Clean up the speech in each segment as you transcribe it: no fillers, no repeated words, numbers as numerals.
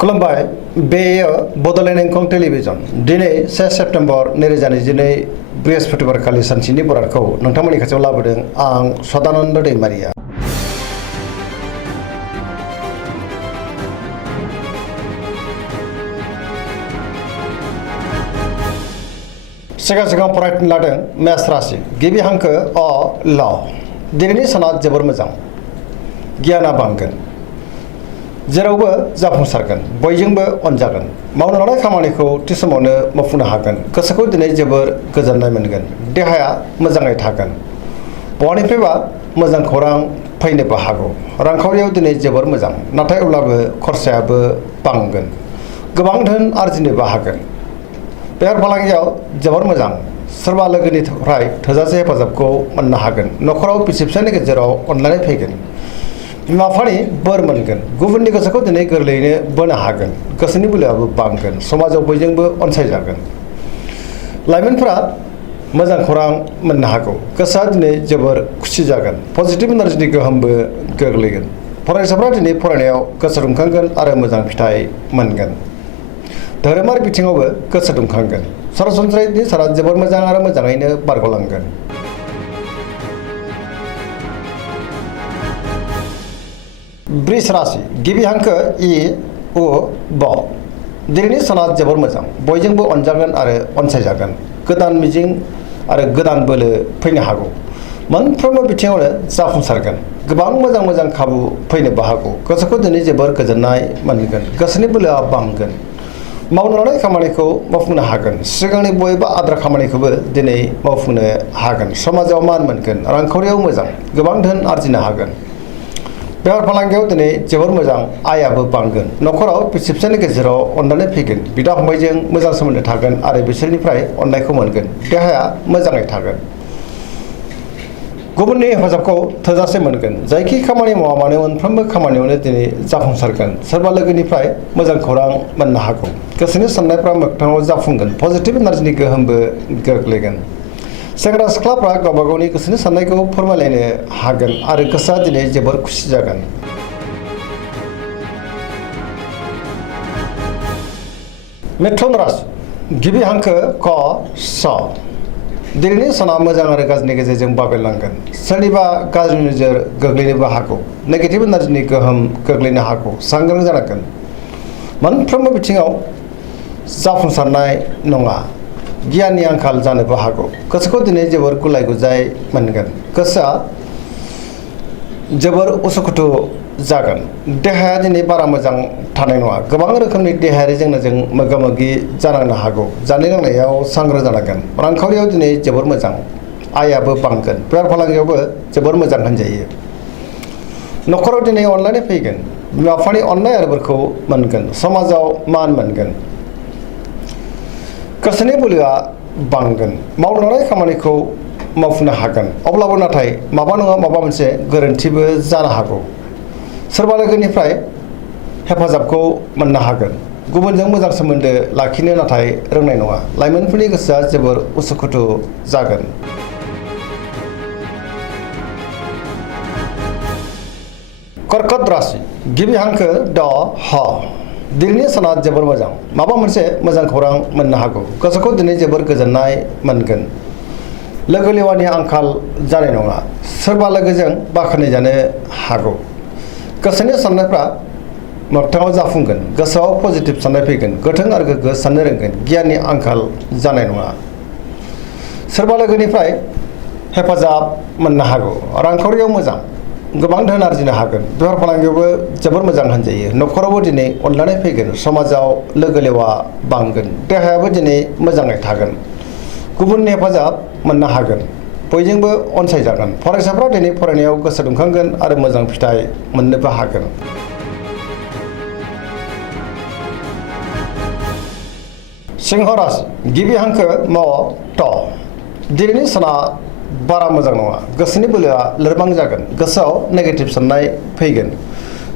खुलुमबाय बेयो बड'लेण्ड इंखं टेलिभिजन दिनै 1 सेप्तेम्बर 2022 बृहस्पतिबारखालि सानसेनि बरादखौ नोंथांमोननि खाथियाव लाबोदों आं सदानन्द दैमारिया। सिगां फरायनो लादों मेष राशि गिबि हांखो अ ल दिनैनि साना जोबोर मोजां गियाना बांगोन जेरावबो जाफुंसारगोन बयजोंबो अनजागोन मावनो लानाय खामानिखौ थि समावनो मावफुंनो हागोन गोसोखौ दिनै जोबोर गोजोननाय मोनगोन देहाया मोजाङै थागोन बहानिफ्रायबा मोजां खौरां फैनोबो हागौ रांखावरियाव दिनै जोबोर मोजां नाथाय अब्लाबो खरसायाबो बांगोन गोबां धोन आरजिनोबो हागोन बेफार फालांगियाव जोबोर मोजां सोरबा लोगोनिफ्राय थोजासे हेफाजाबखौ मोननो हागोन न'खराव बिसि फिसायनि गेजेराव अनलायनाय फैगोन बिमा बिफानि बोर मोनगोन गुबुननि गोसोखौ दिनै गोरलैयैनो बोनो हागोन गोसोनि बोलोआबो बांगोन समाजाव बयजोंबो अनसायजागोन लाइमोनफोरा मोजां खौरां मोननो हागौ गोसोआ दिनै जोबोर खुसि जागोन पजिटिभ एनार्जिनि गोहोमबो गोग्लैगोन फरायसाफ्रा दिनै फरायनायाव गोसो दुंखांगोन आरो मोजां फिथाइ मोनगोन धोरोमारि बिथिङावबो गोसो दुंखांगोन सरासनस्रायै साना जोबोर मोजां आरो मोजाङैनो बारग'लांगोन। वृष राशि गिबि हांखो इ उ ब दिनैनि साना जोबोर मोजां बयजोंबो अनजागोन आरो अनसायजागोन गोदान मिजिं आरो गोदान बोलो फैनो हागौ मोनफ्रोमबो बिथिङावनो जाफुंसारगोन गोबां मोजां खाबु फैनोबो हागौ गोसोखौ दिनै जोबोर गोजोननाय मोनगोन गोसोनि बोलोआ बांगोन मावनो लानाय खामानिखौ मावफुंनो हागोन सिगांनि बबेबा आद्रा खामानिखौबो दिनै मावफुंनो हागोन समाजाव मान मोनगोन रांखावरियाव मोजां गोबां धोन आरजिनो हागोन बेफार फालांगियाव दिनै जोबोर मोजां आयाबो बांगोन न'खराव बिसि फिसायनि गेजेराव अनलायनाय फैगोन बिदा फंबायजों मोजां सोमोन्दो थागोन आरो बिसोरनिफ्राय अननायखौ मोनगोन देहाया मोजाङै थागोन गुबुननि हेफाजाबखौ थोजासे मोनगोन जायखि खामानि मावा मानो मोनफ्रोमबो खामानियावनो दिनै जाफुंसारगोन सोरबा लोगोनिफ्राय मोजां खौरां मोननो हागौ गोसोनि साननायफ्रा मोगथाङाव जाफुंगोन पजिटिभ एनार्जिनि गोहोमबो गोग्लैगोन सेंग्रा सिख्लाफ्रा गावबा गावनि गोसोनि साननायखौ फोरमायलायनो हागोन आरो गोसोआ दिनै जोबोर खुसि जागोन। मिथुन राशि गिबि हांखो क स दिनैनि साना मोजां आरो गाज्रिनि गेजेरजों बाबेरलांगोन सोरनिबा गाज्रि नोजोर गोग्लैनोबो हागौ नेगेटिभ एनार्जिनि गोहोम गोग्लैनो हागौ सांग्रां जानांगोन मोनफ्रोमबो बिथिङाव जाफुंसारनाय नङा गियाननि आंखाल जानोबो हागौ गोसोखौ दिनै जोबोर गुलाय गुजाय मोनगोन गोसोआ जोबोर उसुखुथु जागोन देहाया दिनै बारा मोजां थानाय नङा गोबां रोखोमनि देहायारि जेंनाजों मोगा मोगि जानांनो हागौ जानाय लोंनायाव सांग्रां जानांगोन रांखावरियाव दिनै जोबोर मोजां आयाबो बांगोन बेफार फालांगियावबो जोबोर मोजां होनजायो न'खराव दिनै अनलायनाय फैगोन बिमा बिफानि अननाय आरो बोरखौ मोनगोन समाजाव मान मोनगोन गोसोनि बोलोआ बांगोन मावनो लानाय खामानिखौ मावफुंनो हागोन अब्लाबो नाथाय माबा नङा माबा मोनसे गोरोन्थिबो जानो हागौ सोरबा लोगोनिफ्राय हेफाजाबखौ मोननो हागोन गुबुनजों मोजां सोमोन्दो लाखिनो नाथाय रोंनाय नङा लाइमोनफोरनि गोसोआ जोबोर उसुखुथु जागोन। कर्कट राशि गिबि हांखो ड ह दिनैनि साना जोबोर मोजां माबा मोनसे मोजां खौरां मोननो हागौ गोसोखौ दिनै जोबोर गोजोननाय मोनगोन लोगो लेवानि आंखाल जानाय नङा सोरबा लोगोजों बाख्नाय जानो हागौ गोसोनि साननायफ्रा मोगथाङाव जाफुंगोन गोसोआव पजिटिभ साननाय फैगोन गोथों आरो गोग्गो साननो रोंगोन गियाननि आंखाल जानाय नङा सोरबा लोगोनिफ्राय हेफाजाब मोननो हागौ रांखावरियाव मोजां गोबां धोन आरजिनो हागोन बेफार फालांगियावबो जोबोर मोजां होनजायो न'खरावबो दिनै अनलायनाय फैगोन समाजाव लोगो लेवा बांगोन देहायाबो दिनै मोजाङै थागोन गुबुननि हेफाजाब मोननो हागोन बयजोंबो अनसायजागोन फरायसाफ्रा दिनै फरायनायाव गोसो दुंखांगोन आरो मोजां फिथाइ मोननोबो हागोन। सिंह राशि गिबि हांखो म ट दिनैनि साना बारा मोजां नङा गोसोनि बोलोआ लोरबां जागोन गोसोआव नेगेटिभ साननाय फैगोन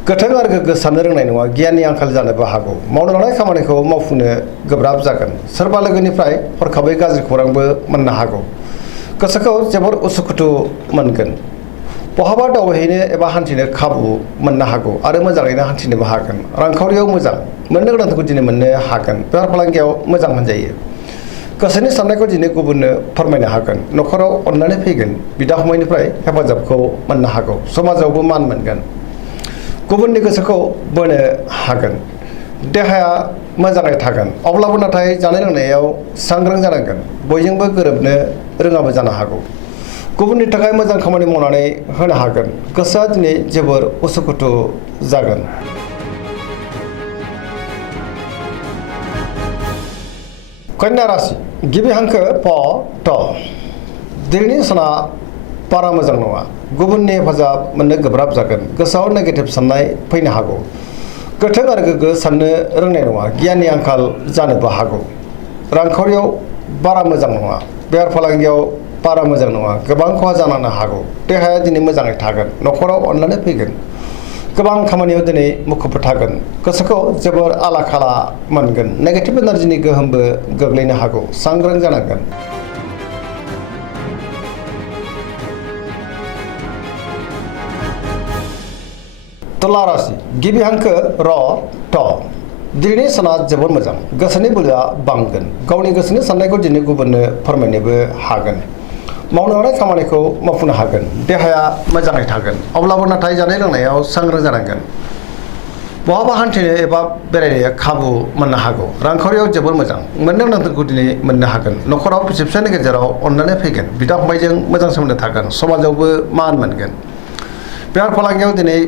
गोथों आरो गोग्गो साननो रोंनाय नङा गियाननि आंखाल जानोबो हागौ मावनो लानाय खामानिखौ मावफुंनो गोब्राब जागोन सोरबा लोगोनिफ्राय हरखाबै गाज्रि खौरांबो मोननो हागौ गोसोखौ जोबोर उसुखुथु मोनगोन बहाबा दावबायहैनो एबा हान्थिनो खाबु मोननो हागौ आरो मोजाङैनो हान्थिनोबो हागोन। रांखावरियाव मोजां, मोननो गोनांखौ दिनै मोननो हागोन। बेफार फालांगियाव मोजां होनजायो। गोसोनि साननायखौ दिनै गुबुननो फोरमायनो हागोन। न'खराव अननानै फैगोन। बिदा फंबायनिफ्राय हेफाजाबखौ मोननो हागौ। समाजावबो मान मोनगोन। गुबुननि गोसोखौ बोनो हागोन। देहाया मोजाङै थागोन। अब्लाबो नाथाय जानाय लोंनायाव सांग्रां जानांगोन। बयजोंबो गोरोबनो रोङाबो जानो हागौ। गुबुननि थाखाय मोजां खामानि मावनानै होनो हागोन। गोसोआ दिनै जोबोर उसुखुथु जागोन। कन्या राशि गिबि हांखो प ट। दिनैनि साना बारा मोजां नङा। गुबुननि हेफाजाब मोननो गोब्राब जागोन। गोसोआव नेगेटिभ साननाय फैनो हागौ। गोथों आरो गोग्गो साननो रोंनाय नङा। गियाननि आंखाल जानोबो हागौ। रांखावरियाव बारा मोजां नङा। बेफार फालांगियाव बारा मोजां नङा। गोबां खहा जानो हागौ। देहाया दिनै मोजाङै थागोन। न'खराव अननानै फैगोन। गोबां खामानियाव दिनै मुखुब थागोन। गोसोखौ जोबोर आला खाला मोनगोन। नेगेटिभ एनार्जिनि गोहोमबो गोग्लैनो हागौ। सांग्रां जानांगोन। तुला राशि गिबि हांखो र ट। दिनैनि साना जोबोर मोजां। गोसोनि बोलोआ बांगोन। गावनि गोसोनि साननायखौ दिनै गुबुननो फोरमायनोबो हागोन। मावनो हानाय खामानिखौ मावफुंनो हागोन। देहाया मोजाङै थागोन। अब्लाबो नाथाय जानाय लोंनायाव सांग्रां जानांगोन। बहाबा हान्थिनो एबा बेरायनो खाबु मोननो हागौ। रांखावरियाव जोबोर मोजां। मोननो गोनांफोरखौ दिनै मोननो हागोन। न'खराव बिसि फिसायनि गेजेराव अननानै फैगोन। बिदा फंबायजों मोजां सोमोन्दो थागोन। समाजावबो मान मोनगोन। बेफार फालांगियाव दिनै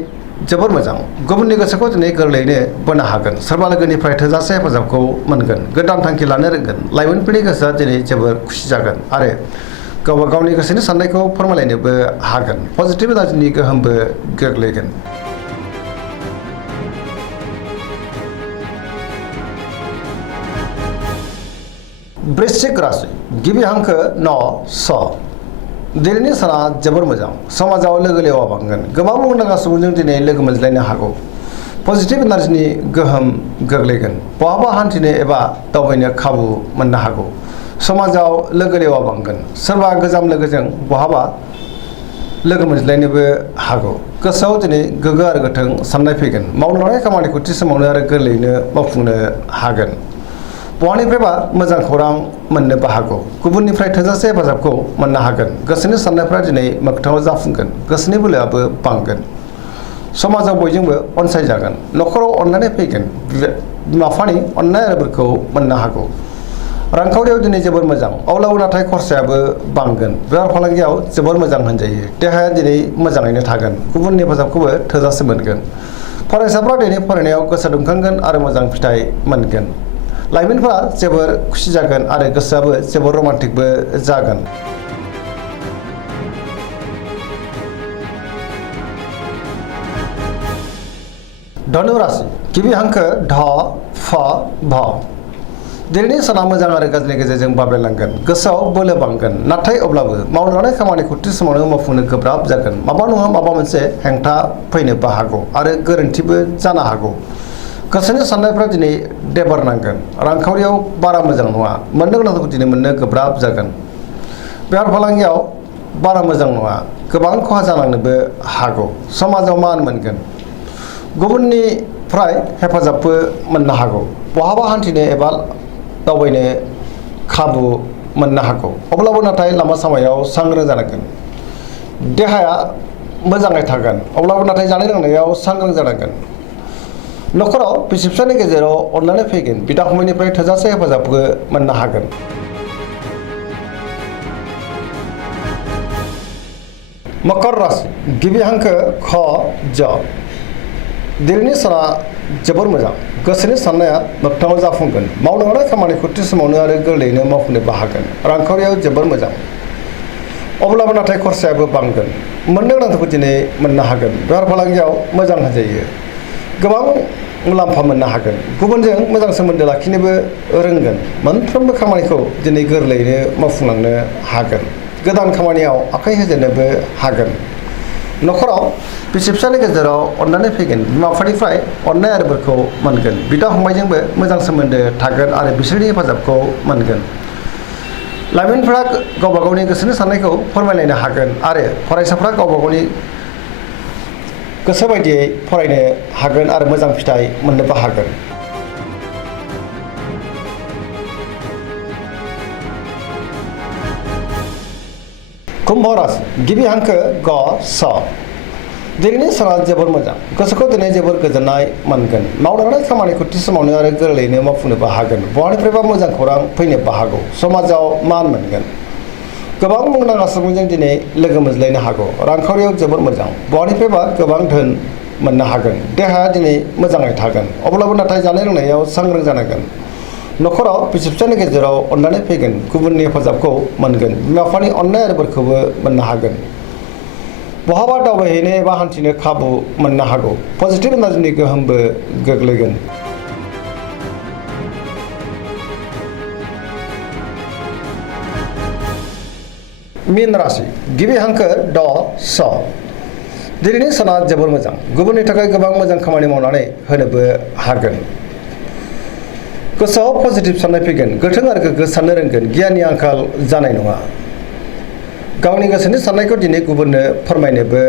जोबोर मोजां। गुबुननि गोसोखौ दिनै गोरलैयैनो बोनो हागोन। सोरबा लोगोनिफ्राय थोजासे हेफाजाबखौ मोनगोन। गोदान थांखि लानो रोंगोन। लाइमोनफोरनि गोसोआ दिनै जोबोर खुसि जागोन आरो गावबा गावनि गोसोनि साननायखौ फोरमायलायनोबो हागोन। पजिटिभ एनार्जिनि गोहोमबो गोग्लैगोन। वृश्चिक राशि गिबि हांखो न स। दिनैनि साना जोबोर मोजां। समाजाव लोगो लेवा बांगोन। गोबां मुंदांखा सुबुंजों दिनै लोगो मोनज्लायनो हागौ। पजिटिभ एनार्जिनि गोहोम गोग्लैगोन। बहाबा हान्थिनो एबा दावबायनो खाबु मोननो हागौ। समाजाव लोगो लेवा बांगोन। सोरबा गोजाम लोगोजों बहाबा लोगो मोनज्लायनोबो हागौ। गोसोआव दिनै गोग्गो आरो गोथों साननाय फैगोन। मावनो लानाय खामानिखौ थि समावनो आरो गोरलैयैनो मावफुंनो हागोन। बहानिफ्रायबा मोजां खौरां मोननोबो हागौ। गुबुननिफ्राय थोजासे हेफाजाबखौ मोननो हागोन। गोसोनि साननायफ्रा दिनै मोगथाङाव जाफुंगोन। गोसोनि बोलोआबो बांगोन। समाजाव बयजोंबो अनसायजागोन। न'खराव अननानै फैगोन। बिमा बिफानि अननाय आरो बोरखौ मोननो हागौ। रांखावरियाव दिनै जोबोर मोजां। अब्लाबो नाथाय खरसायाबो बांगोन। बेफार फालांगियाव जोबोर मोजां होनजायो। देहाया दिनै मोजाङैनो थागोन। गुबुननि हेफाजाबखौबो थोजासे मोनगोन। फरायसाफ्रा दिनै फरायनायाव गोसो दुंखांगोन आरो मोजां फिथाइ मोनगोन। लाइमोनफोरा जोबोर खुसि जागोन आरो गोसोआबो जोबोर रमान्टिकबो जागोन। धनु राशि गिबि हांखो ध फ भ। दिनैनि साना मोजां आरो गाज्रिनि गेजेरजों बाबेरलांगोन। गोसोआव बोलो बांगोन। नाथाय अब्लाबो मावनो लानाय खामानिखौ थि समावनो मावफुंनो गोब्राब जागोन। माबा नङा माबा मोनसे हेंथा फैनोबो हागौ आरो गोरोन्थिबो जानो हागौ। गोसोनि साननायफ्रा दिनै देबारनांगोन। रांखावरियाव बारा मोजां नङा। मोननो गोनांखौ दिनै मोननो गोब्राब जागोन। बेफार फालांगियाव बारा मोजां नङा। गोबां खहा जालांनोबो हागौ। समाजाव मान मोनगोन। गुबुननिफ्राय हेफाजाबबो मोननो हागौ। बहाबा हान्थिनो एबा दावबायनो खाबु मोननो हागौ। अब्लाबो नाथाय लामा सामायाव सांग्रां जानांगोन। देहाया मोजाङै थागोन। अब्लाबो नाथाय जानाय लोंनायाव सांग्रां जानांगोन। न'खराव बिसि फिसायनि गेजेराव अननानै फैगोन। बिदा फंबायनिफ्राय थोजासे हेफाजाबबो मोननो हागोन। मकर राशि गिबि हांखो ख ज। दिनैनि साना जोबोर मोजां। गोसोनि साननाया मोगथाङाव जाफुंगोन। मावनो हानाय खामानिखौ थि समावनो आरो गोरलैयैनो मावफुंनोबो हागोन। रांखावरियाव जोबोर मोजां। अब्लाबो नाथाय खरसायाबो बांगोन। मोननो गोनांखौ दिनै मोननो हागोन। बेफार फालांगियाव मोजां होनजायो। गोबां मुलाम्फा मोननो हागोन। गुबुनजों मोजां सोमोन्दो लाखिनोबो रोंगोन। मोनफ्रोमबो खामानिखौ दिनै गोरलैयैनो मावफुंलांनो हागोन। गोदान खामानियाव आखाइ होजेननोबो हागोन। न'खराव बिसि फिसायनि गेजेराव अननानै फैगोन। बिमा बिफानिफ्राय अननाय आरो बोरखौ मोनगोन। बिदा फंबायजोंबो मोजां सोमोन्दो थागोन आरो बिसोरनि हेफाजाबखौ मोनगोन। लाइमोनफोरा गावबा गावनि गोसोनि साननायखौ फोरमायलायनो हागोन आरो फरायसाफ्रा गावबा गावनि गोसो बायदियै फरायनो हागोन आरो मोजां फिथाइ मोननोबो हागोन। कुम्भ राशि गिबि हांखो ग स दिनैनि साना जोबोर मोजां गोसोखौ दिनै जोबोर गोजोननाय मोनगोन मावलांनाय खामानिखौ थि समावनो आरो गोरलैयैनो मावफुंनोबो हागोन बहानिफ्रायबा मोजां खौरां फैनोबो हागौ समाजाव मान मोनगोन गोबां मुंदांखा सुबुंजों दिनै लोगो मोनज्लायनो हागौ रांखावरियाव जोबोर मोजां बहानिफ्रायबा गोबां धोन मोननो हागोन देहाया दिनै मोजाङै थागोन अब्लाबो नाथाय जानाय लोंनायाव सांग्रां जानांगोन न'खराव बिसि फिसायनि गेजेराव अननानै फैगोन गुबुननि हेफाजाबखौ मोनगोन बिमा बिफानि अननाय आरो बोरखौबो मोननो हागोन बहाबा दावबायहैनो एबा हान्थिनो खाबु मोननो हागौ पजिटिभ एनार्जिनि गोहोमबो गोग्लैगोन। मीन राशि गिबि हांखो ड स दिनैनि साना जोबोर मोजां गुबुननि थाखाय गोबां मोजां खामानि मावनानै होनोबो हागोन गोसोआव पजिटिभ साननाय फैगोन गोथों आरो गोग्गो साननो रोंगोन गियाननि आंखाल जानाय नङा गावनि गोसोनि साननायखौ दिनै गुबुननो फोरमायनोबो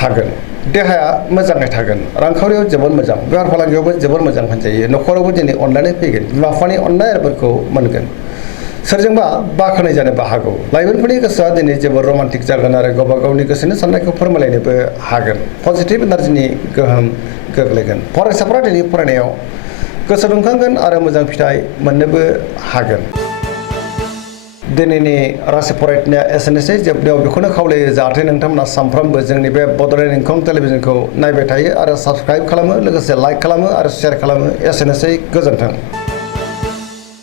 हागोन देहाया मोजाङै थागोन रांखावरियाव जोबोर मोजां बेफार फालांगियावबो जोबोर मोजां होनजायो न'खरावबो दिनै अननानै फैगोन बिमा बिफानि अननाय आरो बोरखौ मोनगोन सोरजोंबा बाख्नाय जानोबो हागौ लाइमोनफोरनि गोसोआ दिनै जोबोर रमान्टिक जागोन आरो गावबा गावनि गोसोनि साननायखौ फोरमायलायनोबो हागोन पजिटिभ एनार्जिनि गोहोम गोग्लैगोन फरायसाफ्रा दिनै फरायनायाव गोसो दुंखांगोन आरो मोजां फिथाइ मोननोबो हागोन। दिनैनि राशि फरायनाया एसेनोसै जोबनायाव बेखौनो खावलायो जाहाथे नोंथांमोना सानफ्रोमबो जोंनि बे बड'लेण्ड इंखं टेलिभिजनखौ नायबाय थायो आरो साबस्क्राइब खालामो लोगोसे लाइक खालामो आरो शेयार खालामो एसेनोसै गोजोन्थों।